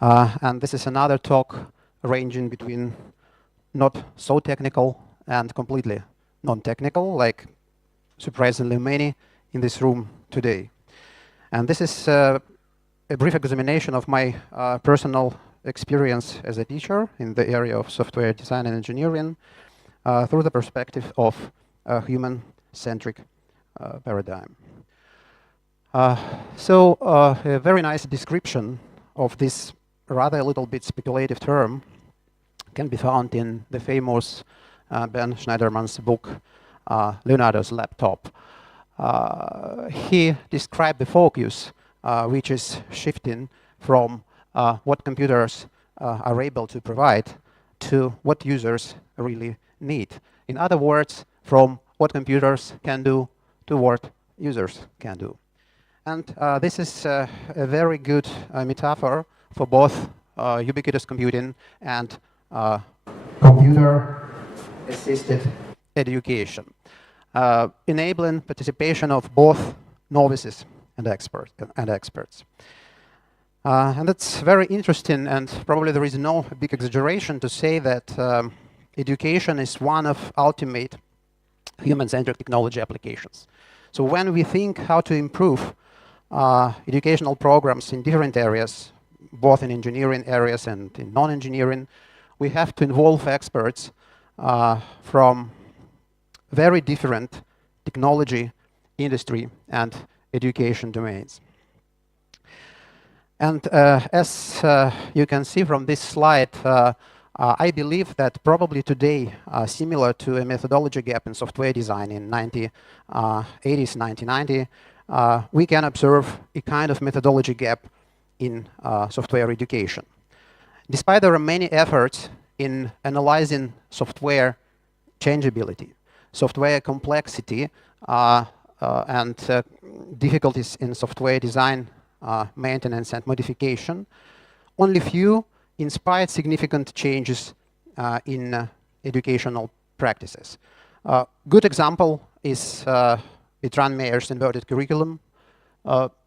And this is another talk ranging between not so technical and completely non-technical, like surprisingly many in this room today. And this is a brief examination of my personal experience as a teacher in the area of software design and engineering through the perspective of a human-centric paradigm. So a very nice description of this rather a little bit speculative term can be found in the famous Ben Schneiderman's book, Leonardo's Laptop. He described the focus which is shifting from what computers are able to provide to what users really need. In other words, from what computers can do to what users can do. And this is a very good metaphor for both ubiquitous computing and computer-assisted education, enabling participation of both novices and experts. And it's very interesting, and probably there is no big exaggeration to say that education is one of ultimate human-centric technology applications. So when we think how to improve educational programs in different areas, both in engineering areas and in non-engineering, we have to involve experts from very different technology, industry, and education domains. And as you can see from this slide, I believe that probably today, similar to a methodology gap in software design in 1980s, 1990, we can observe a kind of methodology gap in software education. Despite there are many efforts in analyzing software changeability, software complexity, and difficulties in software design, maintenance, and modification, only few inspired significant changes in educational practices. Good example is Bertrand Meyer's inverted curriculum.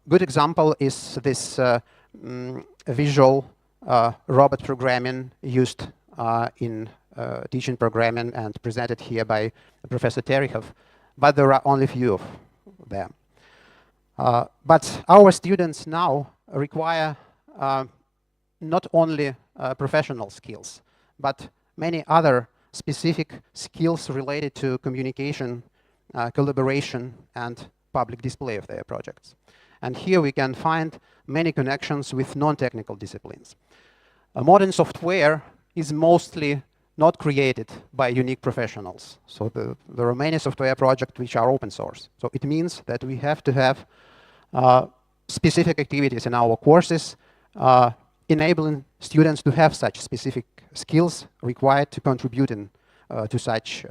Good example is this visual robot programming used in teaching programming and presented here by Professor Terehov, but there are only few of them. But our students now require not only professional skills, but many other specific skills related to communication, collaboration, and public display of their projects. And here we can find many connections with non-technical disciplines. Modern software is mostly not created by unique professionals. So there are many software projects which are open source. So it means that we have to have specific activities in our courses, enabling students to have such specific skills required to contribute to such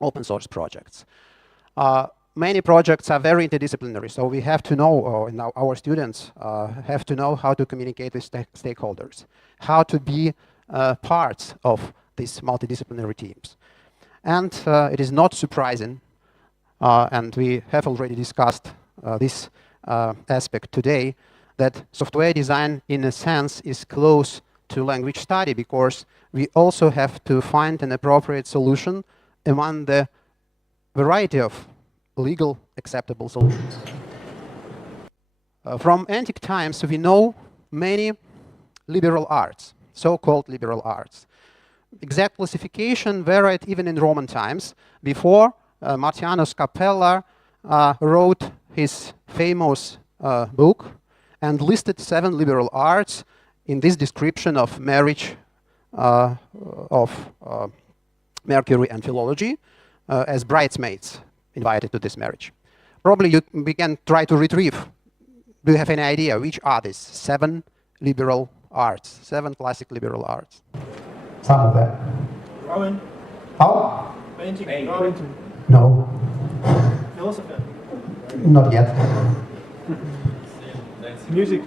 open source projects. Many projects are very interdisciplinary, so we have to know, or our students have to know how to communicate with stakeholders, how to be parts of these multidisciplinary teams. And it is not surprising, and we have already discussed this aspect today, that software design, in a sense, is close to language study, because we also have to find an appropriate solution among the variety of legal acceptable solutions. From antique times, we know many liberal arts, so-called liberal arts. Exact classification varied even in Roman times. Before, Martianus Capella wrote his famous book and listed 7 liberal arts in this description of marriage of Mercury and philology as bridesmaids invited to this marriage. Probably we can try to retrieve. Do you have any idea which are these 7 liberal arts, 7 classic liberal arts? Some of them. Drawing. How? Painting. Drawing. No. Philosophy. Not yet. Music.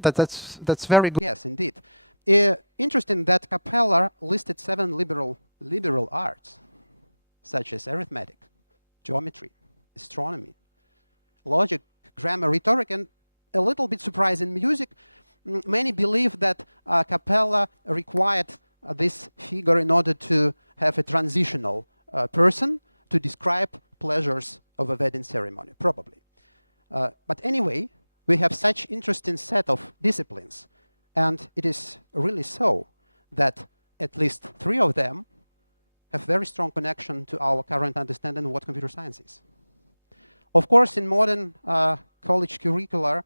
That's very good. Yes, indeed. Interesting that Capella listed 7 liberal arts, such as arithmetic, geometry, astronomy, logic, grammar, rhetoric, and a little bit surprising, music. many believe that Capella required this figure in order to have a transitional person to describe pleasures of a wedding ceremony, probably. But anyway, we have such interesting set of disciplines, and it is really so that at least 3 of them have very strong connection to our current understanding of what computer science is. Of course, in modern college curricula,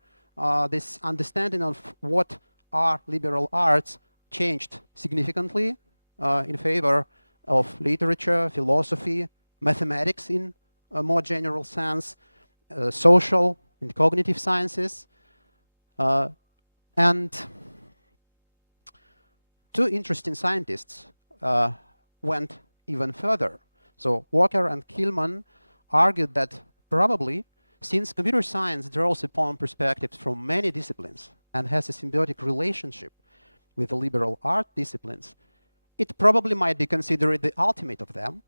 this understanding of what are liberal arts changed significantly in favor of literature, philosophy, mathematics in a more general sense, social and cognitive sciences, and 2 interesting scientists went even further. So Walker and Kilman argued that probably, since computer science draws upon perspectives from many disciplines and has a symbiotic relationship with the liberal art disciplines, it probably might be considered the ultimate of them.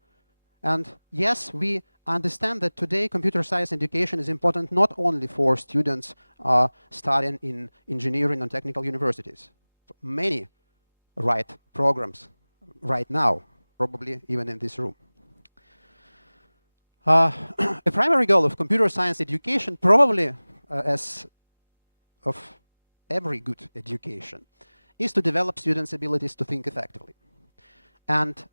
And yes, we understand that today computer science education is important not only for students studying in engineering and technical universities. Many write programs right now, probably even in this room. A primary goal of computer science education, probably as of every good education, is to develop students' abilities to think effectively. And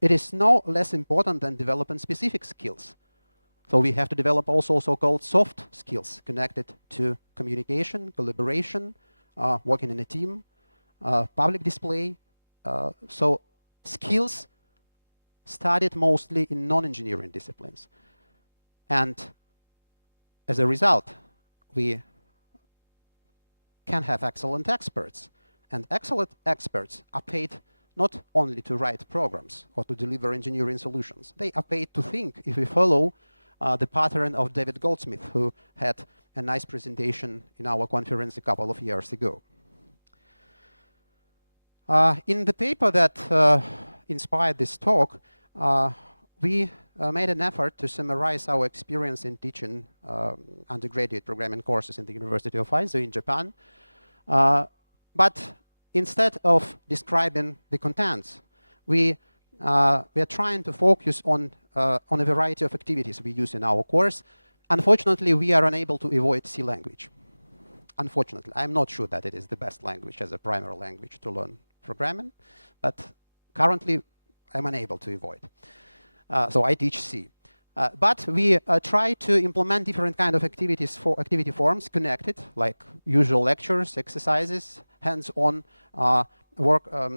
it is no less important than developing specific skills. So we have to develop also so-called soft skills connected to communication, collaboration, working in a team, public display. So skills studied mostly in non-engineering disciplines. And as a result, we can have excellent experts. And excellent experts are paid not only to write programs or to deliver engineering solutions. They are paid to think, if we follow the pattern of David Goldsmith, who had a nice presentation in our conference a couple of years ago. In the paper that inspired this talk, we made an effort to summarize our experience in teaching undergraduate programming courses in the University of Aizu in Japan. But instead of describing the contents, we are trying to focus on a variety of activities we use in our course. Unfortunately, we are unable to avoid C language. Unfortunately, I'm not sure that it is the best language as a primary language to learn programming, but currently I'm unable to avoid. So I teach C. But we try to implement different kind of activities for activity forms connected, like usual lectures, exercises, hands-on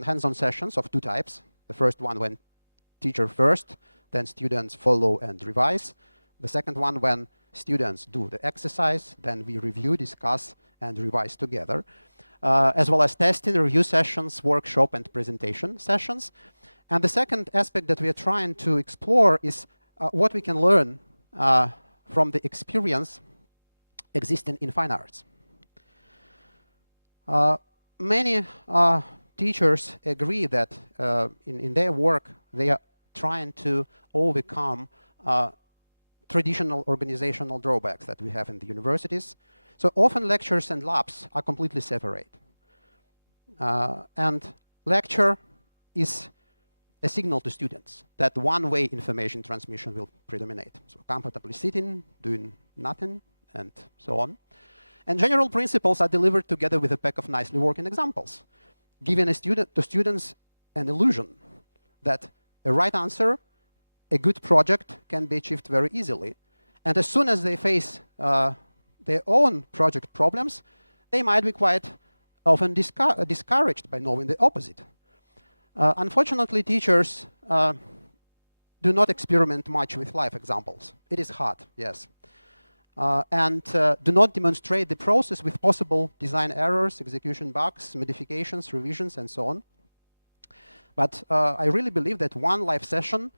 hands-on sessions of 2 types. The first one when teacher first, then students follow and revise. The second one when students do the exercise, then we review, discuss, and revise together. As well as testing, review sessions, workshop, and presentation sessions. And the second aspect that we are trying to explore is what we can learn from the experience existing in fine arts. Many teachers agree that in their work they are trying to overcome traditional organizational drawbacks that we have in the universities. So often lectures and labs are completely separate. And lecture is a signal to students that one-way information transmission will predominate. So comfortably sitting, doing nothing, and so on. And general principles are delivered together with a pack of nicely working examples, giving to students an illusion that a right answer, a good project can be achieved very easily. And as soon as they face their own project problems, they might be quite often discouraged by knowing the opposite. Unfortunately, teachers do not experiment much with life examples. It is hard, yes. And do not demonstrate the process with possible design errors, execution bugs, modifications, revisions, and so on. But I really believe that one live session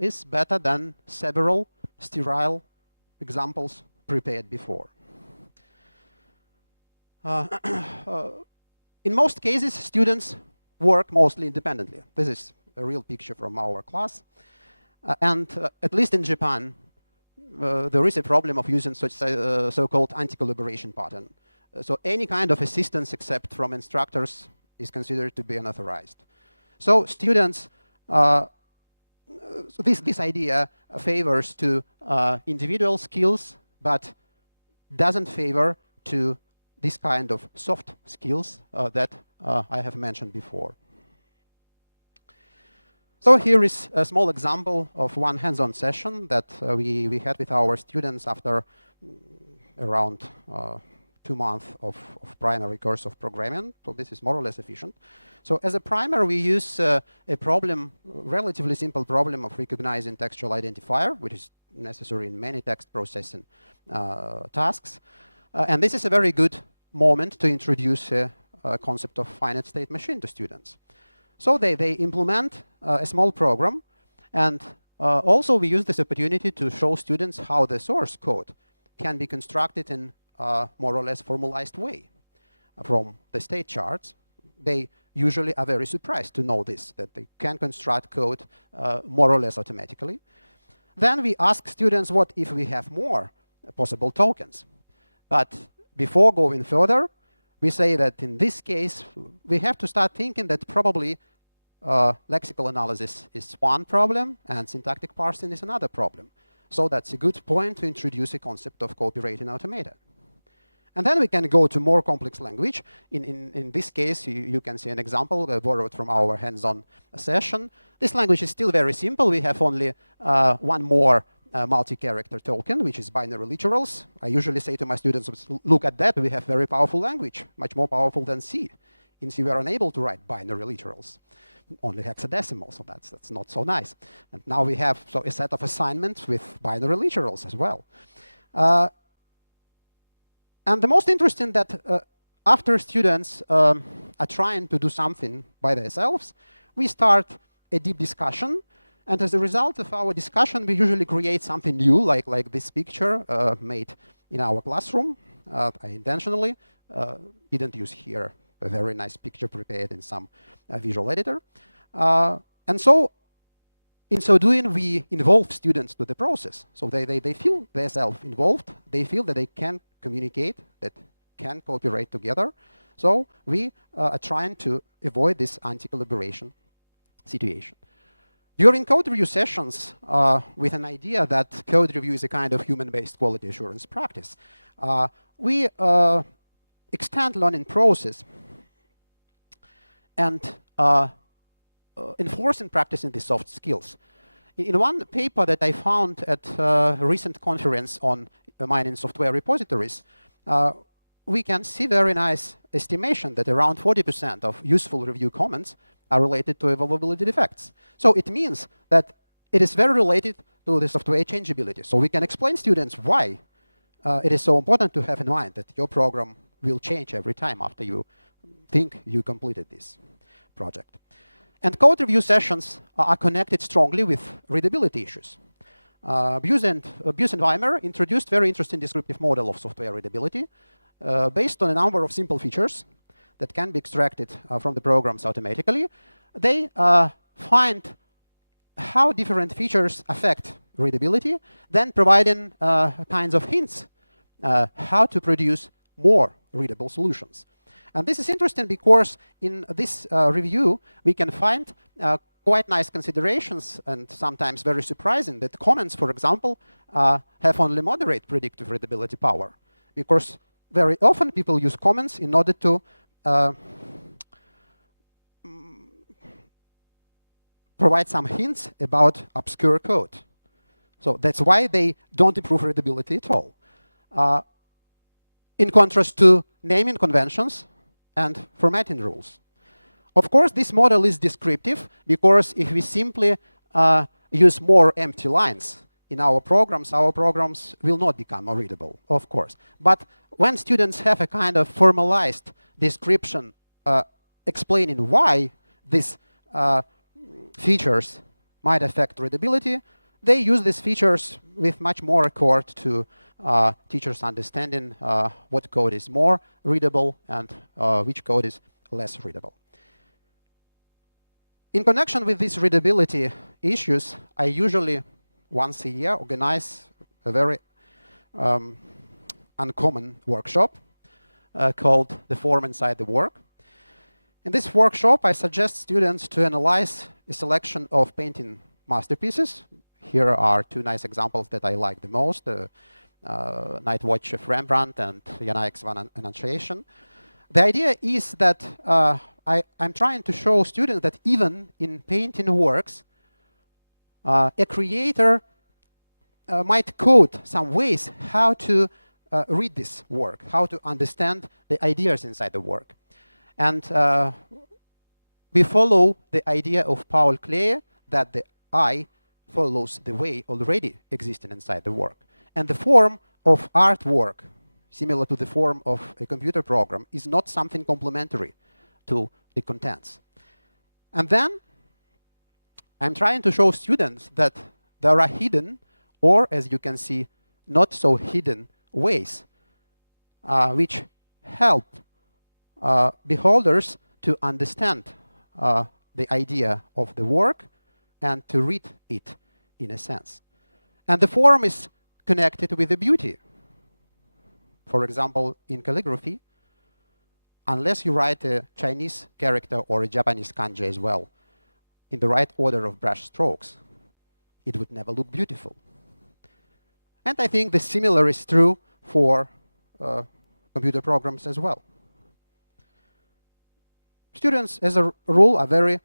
is better than several sterile examples prepared before. In most cases, students work mostly independently. This is a real picture from our class. And at least in Japan, there is a problem of using such so-called anti-collaboration pattern. So any kind of assistance except from instructors is considered to be unauthorized. So students, so this idea favors to individual skills, but doesn't favor to this kind of soft skills that I have mentioned before. So here is a small example of one hands-on session that we had with our students after around 2 months of primary course of programming. So this is more or less efficient. So as a primer, we use a problem, relatively simple problem of recognizing textual identifier, which is necessary in many text processing tasks. And this is a very good moment to introduce a concept of finite state machine to students. So they implement a small program, and also we use this opportunity to show students how the source code can be constructed in more or less formalized way from the state charts. They usually are very surprised to know this, that they can construct code more or less automatically. Then we ask students, what if we have more possible tokens? But before going further, we say that in this case, we have to start thinking that probably lexical analysis is one problem and syntactic parsing is another problem. So that's a good point to introduce a concept of cooperating automata. And then we can go to more complex language. In this case, you can see an example borrowed from our hands-on session. This language is still very simple. We have only one more multi-character token, which is binary literals. I usually say to my students, look at that, we have very powerful language, much more powerful than C. In C, we are unable to write binary literals, only hexadecimal, so that's not so nice. And now we have a set of assignments with binary literals as well. And the most interesting that after students are trying to do something by themselves, we start a deep discussion. And as a result of our discussion, we usually create something new, like this picture made in our classroom. I intentionally didn't use here a very nice picture prepared in some visual editor. And so, in so doing, we involve students to the process. So they feel themselves involved. They feel that they can communicate, that can cooperate together. So we are trying to avoid this anti-collaboration situation. During code review sessions, with an idea that code review is a kind of human-based quality assurance practice, we extend learning process and enforce and practicing the soft skills. In one paper that I found at a recent conference on mining software repositories, we can see very nice estimation that around 40% of useful review comments are related to evaluability defects. So it means that it is very related to the software changeability. So we can explain students why it is so important to have in mind that your program will change every time after you think you completed this project. And code review sessions are connected strongly with readability issues. Buse and Weimer introduced very interesting descriptive model of software readability based on a number of simple features that can be extracted from the programs automatically. They find how different features affect readability, then providing kinds of hints how to produce more readable solutions. And this is interesting because in this review, we can find quite nice considerations and sometimes very surprising that comments, for example, have only moderate predictive readability power. Because very often people use comments in order to provide some hints about obscure code. So that's why they don't improve readability at all. In contrast to naming conventions and formatting rules. Of course, this model is descriptive because if we simply use more empty lines in our programs will not become more readable, of course. But when students have a kind of formalized description explaining why these features might affect readability, they use these features with much more accord to teachers understanding what code is more readable and which code is less readable. In connection with these readability issues, I usually once a year organize a very uncommon workshop called The Form Inside the Work. In this workshop, I suggest students to analyze a selection of painting masterpieces. Here are two nice examples that I like the most, Night Watch of Rembrandt and Janaik's Annunciation. The idea is that I'm trying to show students that even in painting works, a creator might code some ways how to read this work, how to understand the ideas inside the work. And we follow the idea of Paul Klee that the eye follows the way already existing inside the work. And the form of artwork, similar to the form of a computer program, is not something complementary to the contents. And then I'm trying to show students that there are hidden, or as you can see, not so hidden ways which help beholders to understand the idea of the work and to read it in a sense. And the form is connected with the beauty. For example, in calligraphy, unless you write a Chinese character or a Japanese kanji as well, in the right order of brush strokes, it would never look beautiful. And I think the similar is true for computer programs as well. Students, as a rule, are very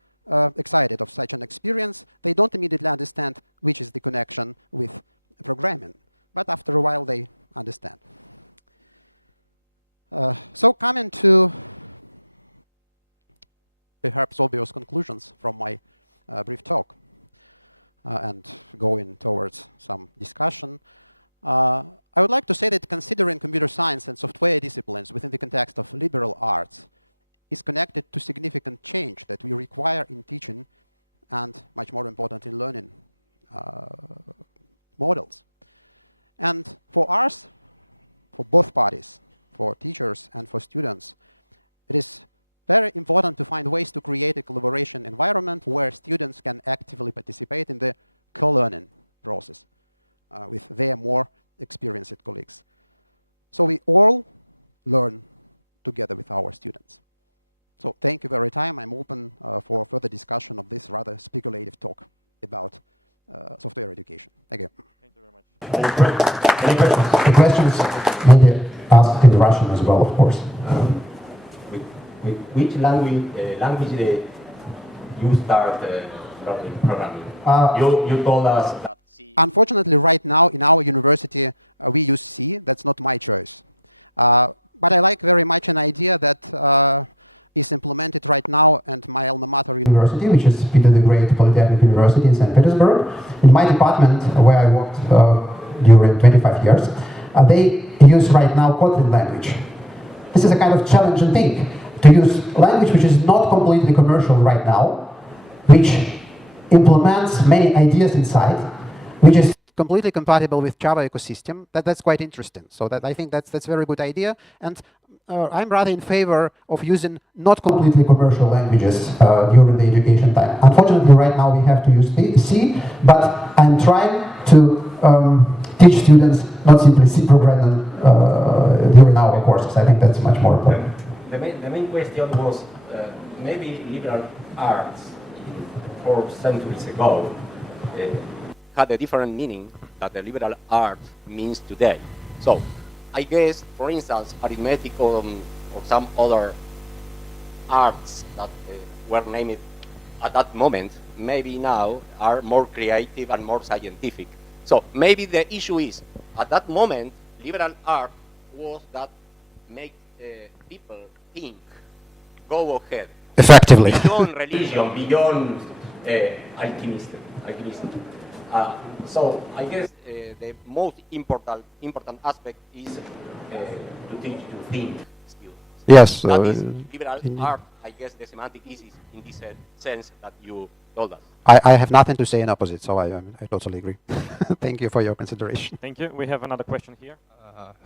excited of such an experience. They don't immediately understand which is the connection with programming, but after a while they understand. So coming to perhaps obvious conclusions from my brief talk and going towards some discussion, I would like to say that considering computer science and software disciplines within the context of liberal arts is connected to significant change that we require in teaching and, much more important, in learning models. And for us, for both parties, for teachers and for students, it is very important to find ways to create a collaboration environment where students can actively participate in the co-learning process with their more experienced colleagues. So we all learn together with our students. So thank you for your time. I'm open for further discussion of this rather speculative talk about software education. Thank you. Thank you very much. Any questions? The questions may be asked in Russian as well, of course. With which language you start programming? You told us that C. Unfortunately, right now in our university, we use C. That's not my choice. But I like very much an idea that is implemented right now at my alma mater University, which is Peter the Great Polytechnic University in St. Petersburg. In my department, where I worked during 25 years, they use right now Kotlin language. This is a kind of challenging thing, to use language which is not completely commercial right now, which implements many ideas inside, which is completely compatible with Java ecosystem. That's quite interesting. So that I think that's a very good idea. And I'm rather in favor of using not completely commercial languages during the education time. Unfortunately, right now we have to use C, but I'm trying to teach students not simply C programming during our courses. I think that's much more important. The main question was maybe liberal arts 4 centuries ago had a different meaning that the liberal art means today. So I guess, for instance, arithmetic or some other arts that were named at that moment, maybe now are more creative and more scientific. So maybe the issue is, at that moment, liberal art was that make people think, go ahead. effectively. Beyond religion, beyond alchemism. So I guess the most important aspect is to teach to think still. Yes. That is liberal art. I guess the semantic is in this sense that you told us. I have nothing to say in opposite, so I totally agree. Thank you for your consideration. Thank you. We have another question here.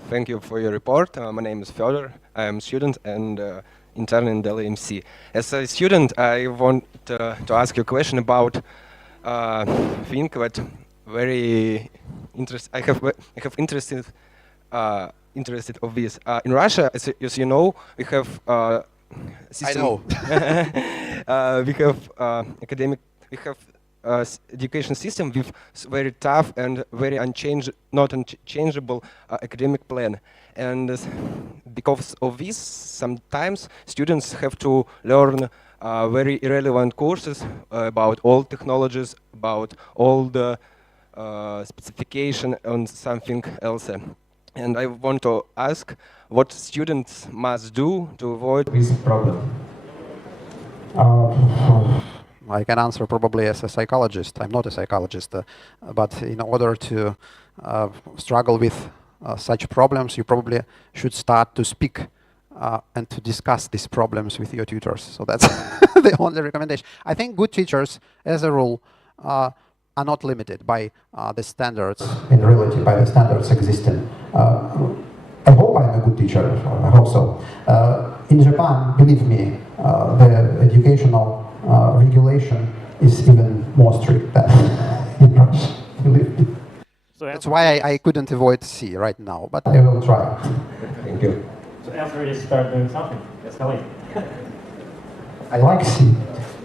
Thank you for your report. My name is Fyodor. I am a student and intern in Delhi MC. As a student, I want to ask you a question about think that very I have interested interested of this. In Russia, as you know, we have system. I know. We have education system with very tough and very not unchangeable academic plan. And because of this, sometimes students have to learn very irrelevant courses about all technologies, about all the specification and something else. And I want to ask what students must do to avoid this problem. I can answer probably as a psychologist. I'm not a psychologist, but in order to struggle with such problems, you probably should start to speak and to discuss these problems with your tutors. So that's the only recommendation. I think good teachers, as a rule, are not limited by the standards. In reality, by the standards existing. I hope I'm a good teacher. I hope so. In Japan, believe me, the educational regulation is even more strict than in Russia. Believe me. So That's why I couldn't avoid C right now. But I will try. Thank you. So answer is start doing something. Escalate. I like C.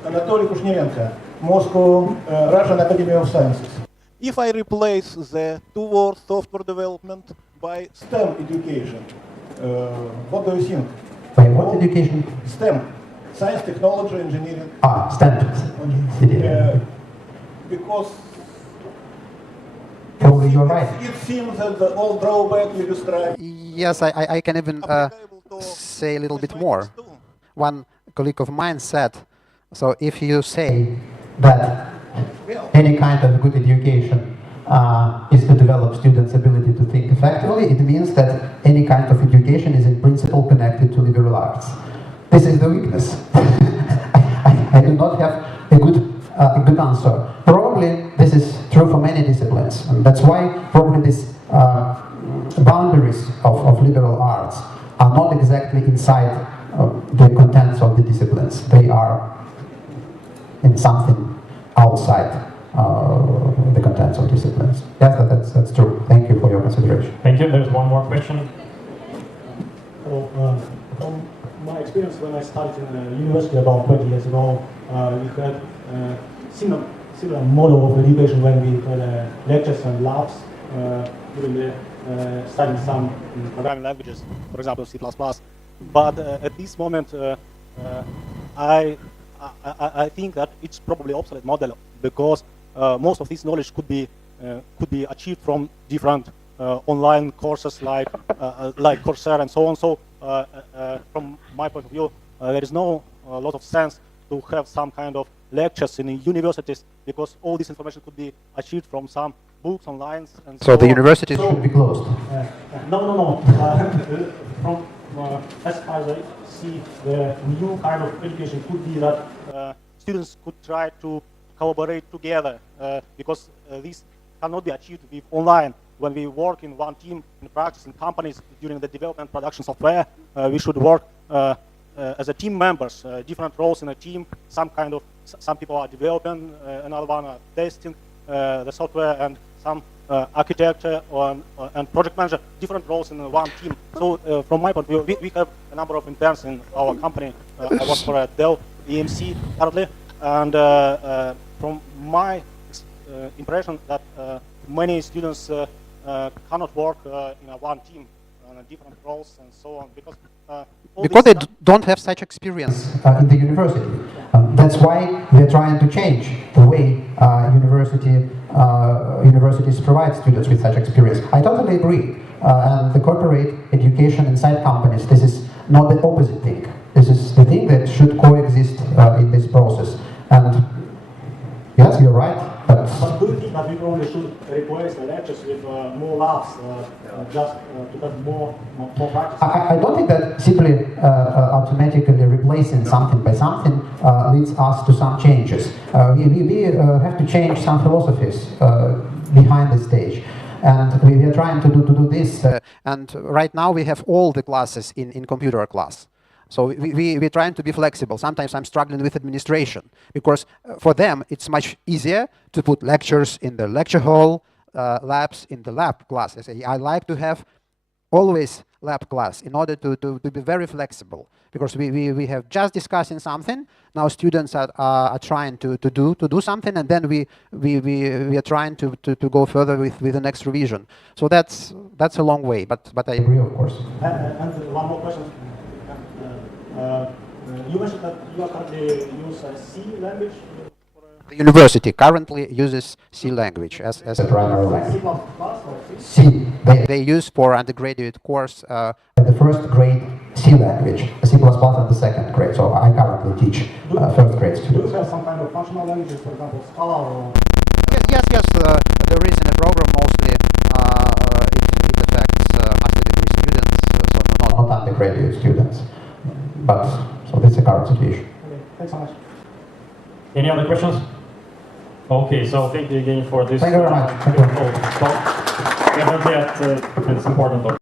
Anatoly Kushnerenko, Moscow, Russian Academy of Sciences. If I replace the two words software development by STEM education, what do you think? By what education? STEM, science, technology, engineering. Standards. Because Probably you're right. it seems that the old drawback you described. yes, I can even say a little bit more. One colleague of mine said, so if you say That any kind of good education is to develop students' ability to think effectively, it means that any kind of education is in principle connected to liberal arts. This is the weakness. I do not have a good answer. Probably this is true for many disciplines, and that's why probably these boundaries of liberal arts are not exactly inside the contents of the disciplines. They are in something outside the contents of disciplines. Yes, that's true. Thank you for your consideration. Thank you. There's one more question. Hello. From my experience when I studied in the university about 20 years ago, we had similar model of education when we had lectures and labs during the studying some programming languages, for example C++. But at this moment, I think that it's probably obsolete model because most of this knowledge could be achieved from different online courses like Coursera and so on. So from my point of view, there is no lot of sense to have some kind of lectures in universities because all this information could be achieved from some books online. And so the on. universities Should be closed. No. From as far as I see, the new kind of education could be that students could try to collaborate together because this cannot be achieved with online. When we work in one team in practice in companies during the development production software, we should work as a team members, different roles in a team. Some people are developing, another one are testing the software, and some architecture and project manager, different roles in one team. So from my point of view, we have a number of interns in our company. I work for Dell EMC currently, and from my impression that many students cannot work in a one team on different roles and so on because they don't have such experience. In the university. That's why we are trying to change the way universities provide students with such experience. I totally agree. And the corporate education inside companies, this is not the opposite thing. This is the thing that should coexist in this process. And yes, you're right. But do you think that we probably should replace the lectures with more labs, just to have more practice? I don't think that simply automatically replacing something by something leads us to some changes. We have to change some philosophies behind the stage. And we are trying to do this. And right now we have all the classes in computer class. So we're trying to be flexible. Sometimes I'm struggling with administration because for them it's much easier to put lectures in the lecture hall, labs in the lab classes. I like to have always lab class in order to be very flexible, because we have just discussing something. Now students are trying to do something, and then we are trying to go further with the next revision. So that's a long way, but I agree, of course. And one more question. You mentioned that you are currently use C language. The university currently uses C language as A primary language. C++ or C? C. they use for undergraduate course. The first grade C language, C++ in the second grade. So I currently teach first grade Do you students. have some kind of functional languages, for example, Scala or? Not undergraduate students, but so this is the current situation. Okay, thanks so much. Any other questions? Okay, so thank you again for this. Thank you very much. Thank you. talk. Definitely, it's important.